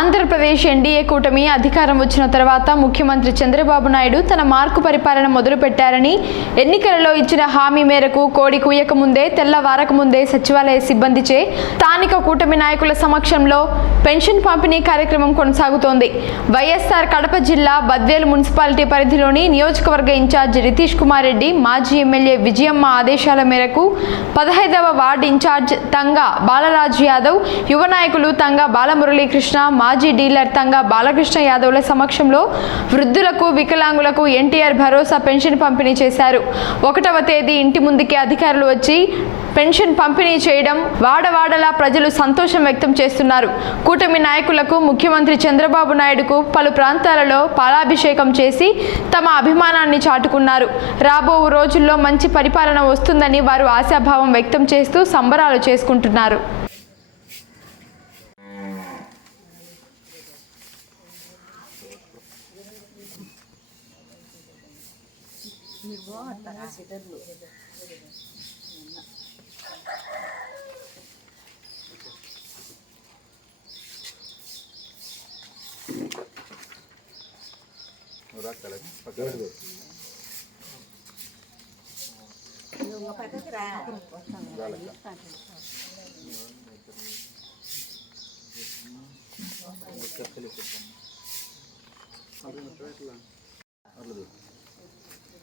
Andhra Pradesh NDA కూటమి అధికారం వచ్చిన తర్వాత ముఖ్యమంత్రి చంద్రబాబు నాయుడు తన మార్కు పరిపాలన మొదలుపెట్టారని ఎన్నికలలో ఇచ్చిన హామీ మేరకు కోడి కూయక ముందే తెల్లవారక ముందే సచివాలయ సిబ్బందిచే స్థానిక కూటమి నాయకుల సమక్షంలో పెన్షన్ పంపిణీ కార్యక్రమం కొనసాగుతోంది. వైఎస్ఆర్ కడప జిల్లా బద్వేలు మున్సిపాలిటీ పరిధిలోని నియోజకవర్గ ఇన్ఛార్జ్ రితీష్ కుమార్ రెడ్డి మాజీ ఎమ్మెల్యే విజయమ్మ ఆదేశాల మేరకు పదహైదవ వార్డు ఇన్ఛార్జ్ తంగా బాలరాజు యాదవ్ యువ నాయకులు తంగా బాలమురళీకృష్ణ మాజీ డీలర్ తంగా బాలకృష్ణ యాదవ్ల సమక్షంలో వృద్ధులకు వికలాంగులకు ఎన్టీఆర్ భరోసా పెన్షన్ పంపిణీ చేశారు. ఒకటవ తేదీ ఇంటి ముందుకి అధికారులు వచ్చి పెన్షన్ పంపిణీ చేయడం వాడవాడలా ప్రజలు సంతోషం వ్యక్తం చేస్తున్నారు. కూటమి నాయకులకు ముఖ్యమంత్రి చంద్రబాబు నాయుడుకు పలు ప్రాంతాలలో పాలాభిషేకం చేసి తమ అభిమానాన్ని చాటుకున్నారు. రాబో రోజుల్లో మంచి పరిపాలన వస్తుందని వారు ఆశాభావం వ్యక్తం చేస్తూ సంబరాలు చేసుకుంటున్నారు. tak kasih dulu. Nurat dulu. Kira.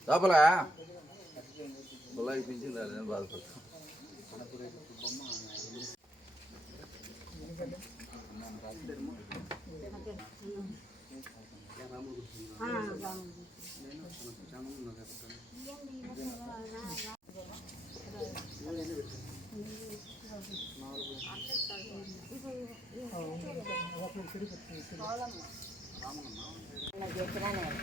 లోపల ములాయి పింఛన్ రాలేదని బాధపడతాను